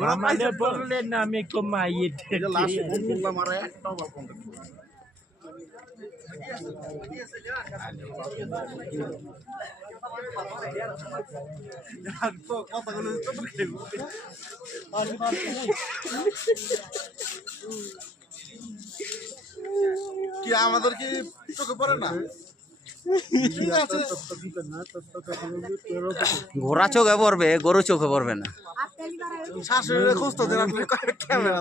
Namanya boleh nami kemayit. কি আমাদের কি চোখে পড়ে না? ঘোড়া চোখে পড়বে, গরু চোখে পড়বে না। শাশুড়ি খুঁজতো ক্যামেরা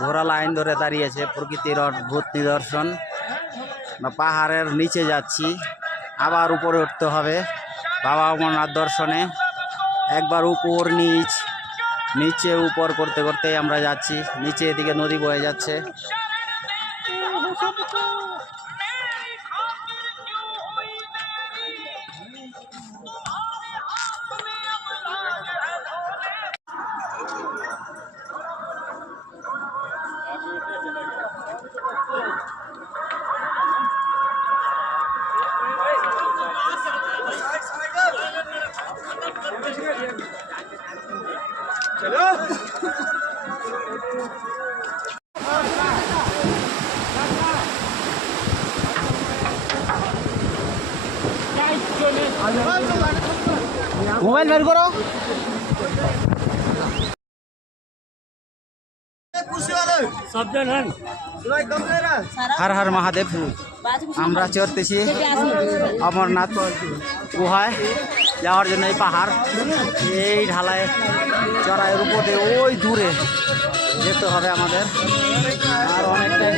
ঘোড়া লাইন ধরে দাঁড়িয়েছে, প্রকৃতির অদ্ভুত নিদর্শন। পাহাড়ের নিচে যাচ্ছি, আবার উপরে উঠতে হবে বাবা অমরনাথ দর্শনে। একবার উপর নিচ, নিচে উপর করতে করতে আমরা যাচ্ছি। নিচে এদিকে নদী বয়ে যাচ্ছে। মোবাইল বের করো। হর হর মহাদেব। আমরা চড়তেছি অমরনাথ গুহায় যাওয়ার জন্য। এই পাহাড়, এই ঢালায় চড়াইয়ের উপর দিয়ে ওই দূরে যেতে হবে আমাদের। আর অনেকটাই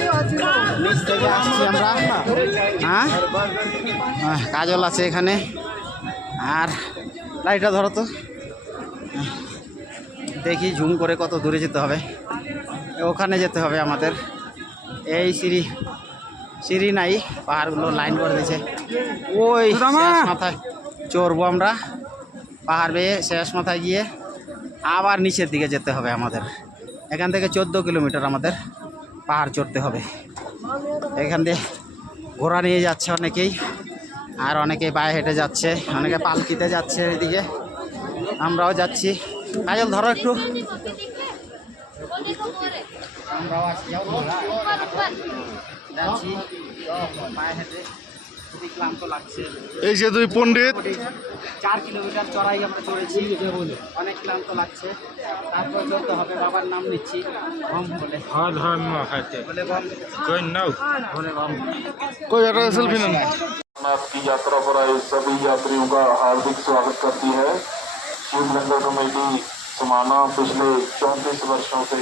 নিচ থেকে আসছি আমরা। হ্যাঁ, কাজল আছে এখানে। আর লাইটটা ধরো তো, দেখি ঝুম করে কত দূরে যেতে হবে। ওখানে যেতে হবে আমাদের। এই সিঁড়ি নাই, পাহাড়গুলো লাইন করে দিয়েছে। ওই শেষ মাথায় চড়বো আমরা, পাহাড় বেয়ে শেষ মাথায় গিয়ে আবার নিচের দিকে যেতে হবে আমাদের। এখান থেকে 14 কিলোমিটার আমাদের পাহাড় চড়তে হবে। এখান দিয়ে ঘোড়া নিয়ে যাচ্ছে অনেকেই, আর অনেকেই পায়ে হেঁটে যাচ্ছে, অনেকে পালকিতে যাচ্ছে। এদিকে আমরাও যাচ্ছি। কাজল ধরো একটু। আমরাও যাচ্ছি পায়ে হেঁটে, খুবই ক্লান্ত লাগছে। এই যে দুই পণ্ডিত 4 কিলোমিটার চড়াই আমরা চড়েছি, অনেক ক্লান্ত লাগছে। তারপর চলতে হবে। বাবার নাম নিচ্ছি বম বলে। कोई सेल्फी ना की यात्रा पर आए सभी यात्रियों का हार्दिक स्वागत करती है। शिव लंगर कमेटी समाना पिछले 34 वर्षों से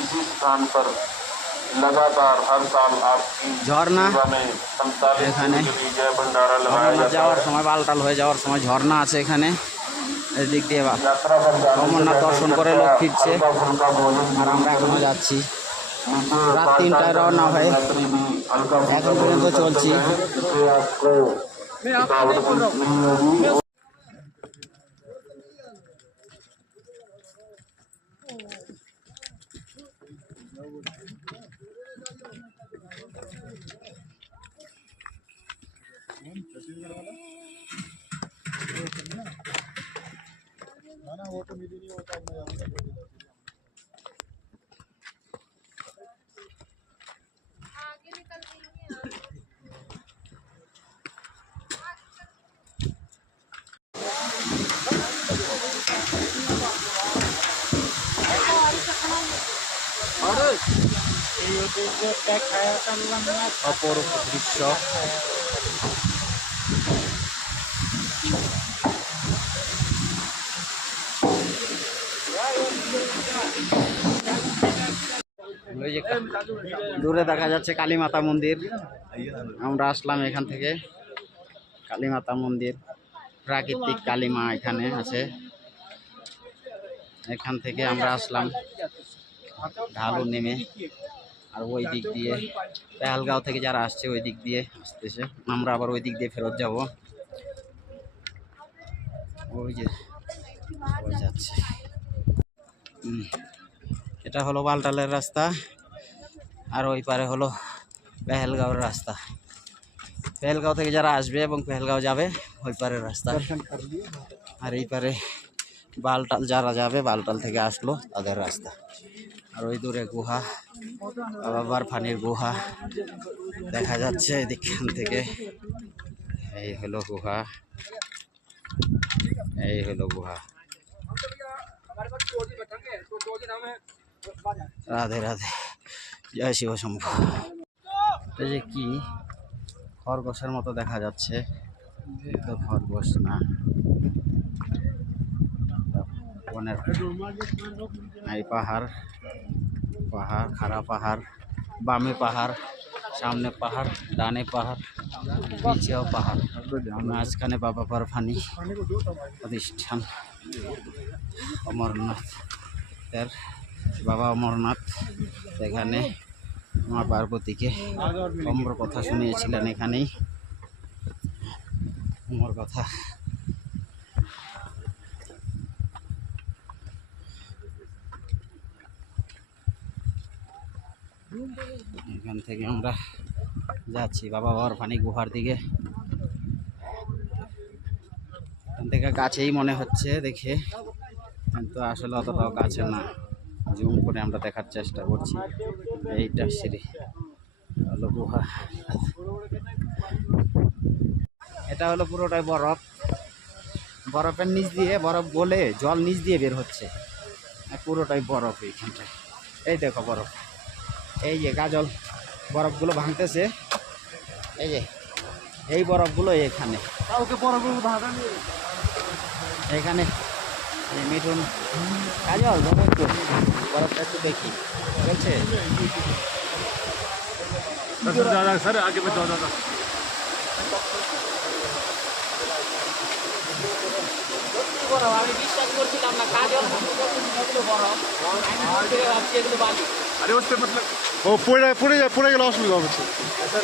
इसी स्थान पर लगातार हर साल आपकी ঝর্ণা में 45 এখানে जय भंडारा लगाया অমরনাথ जाता যাওয়ার है। সময়, বালটাল হয়ে যাওয়ার সময় ঝর্ণা আছে এখানে। এদিক দিয়ে यात्रा पर जाने অমরনাথ দর্শন করে লোক ফিরছে, हल्का फुल्का भोजन আর আমরা এখনো যাচ্ছি। नीचे রাত 3টায় রওনা হয়, यात्री भी हल्का এখন পর্যন্ত চলছি। जिससे आपको थकावट नहीं होगी। অপরূপ দৃশ্য। ওই যে দূরে দেখা যাচ্ছে কালীমাতা মন্দির। আমরা আসলাম এখান থেকে। কালীমাতা মন্দির, প্রাকৃতিক কালীমা এখানে আছে। এখান থেকে আমরা আসলাম ঢালু নেমে আর ওই দিক দিয়ে পেহেলগাঁও থেকে যারা আসছে ওই দিক দিয়ে আসতেছে, আমরা আবার ওই দিক দিয়ে ফেরত যাব। ওই যে ওই যাচ্ছে। এটা হলো বালটালের রাস্তা, আর ওই পারে হলো পেহেলগাঁওয়ের রাস্তা। পেহেলগাঁও থেকে যারা আসবে এবং পেহেলগাঁও যাবে ওই পারের রাস্তা, আর এই পারে বালটাল যারা যাবে বালটাল থেকে আসলো তাদের রাস্তা। আর ওই দূরে গুহা, বাবার ফানির গুহা দেখা যাচ্ছে এদিকখান থেকে। এই হলো গুহা, এই হলো গুহা। রাধে রাধে, জয় শিব শম্ভু। এই যে কি খরগোশের মতো দেখা যাচ্ছে, তো খরগোশ না, বনের এই পাহাড়, পাহাড় খাড়া পাহাড়, বামে পাহাড়, সামনে পাহাড়, ডানে পাহাড়, পিছেও পাহাড়, মাঝখানে বাবা বরফানি প্রতিষ্ঠান অমরনাথ এর বাবা অমরনাথ। এখানে মা পার্বতীকে অমর কথা শুনিয়েছিলেন, এখানেই অমর কথা। এখান থেকে আমরা যাচ্ছি বাবা বরফানি গুহার দিকে। এখান থেকে কাছেই মনে হচ্ছে দেখে, কিন্তু আসলে অতটাও কাছে না। জুম করে আমরা দেখার চেষ্টা করছি। এইটা সিঁড়ি হলো গুহা। এটা হলো পুরোটাই বরফ, বরফের নিচ দিয়ে বরফ গলে জল নিচ দিয়ে বের হচ্ছে, পুরোটাই বরফ এইখানটায়। এই দেখো বরফ, এই যে গাজল বরফগুলো ভাঙতেছে, এই যে এই বরফগুলো এখানে এখানে মিঠুন কাজল একটু বরফটা একটু দেখি বলছে। স্যার আগে দাদা আমি বিশ্বাস করছিলাম না, কাজল বরফ, ভাবছি এগুলো বালি। अरे उससे मतलब वो पूरे गला असुविधा होती है।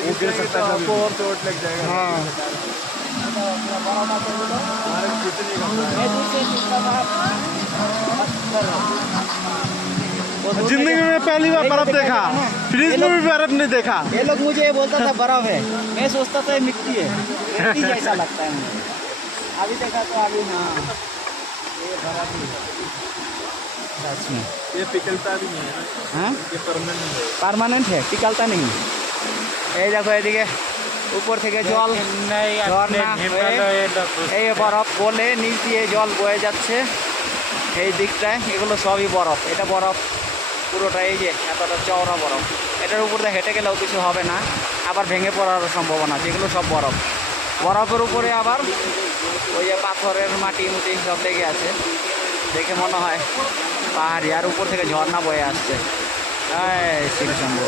वो गिर सकता है, आपको और चोट लग जाएगा। हाँ जिंदगी में पहली बार बर्फ देखा, फ्रिज में भी बर्फ नहीं देखा। ये लोग मुझे बोलता था बर्फ है, मैं सोचता था मिट्टी है, मिट्टी जैसा लगता है मुझे। अभी देखा तो अभी हाँ ये बर्फ ही है सच में। ये पिघलता भी नहीं है, हाँ ये परमानेंट है। পার্মানেন্ট है, পিকালতা নেই। এই দেখো এদিকে উপর থেকে জল ঝর্ণা হয়ে এই বরফ গলে নিচ দিয়ে জল বয়ে যাচ্ছে এই দিকটায়। এগুলো সবই বরফ, এটা বরফ পুরোটা, এই যে এতটা চওড়া বরফ। এটার উপর দিয়ে হেঁটে গেলেও কিছু হবে না, আবার ভেঙে পড়ার সম্ভাবনা। যেগুলো সব বরফ, বরফের উপরে আবার ওই যে পাথরের মাটি মুটি সব লেগে আছে, দেখে মনে হয় পাহাড়ি। আর উপর থেকে ঝর্ণা বয়ে আসছে। শিব শম্ভু।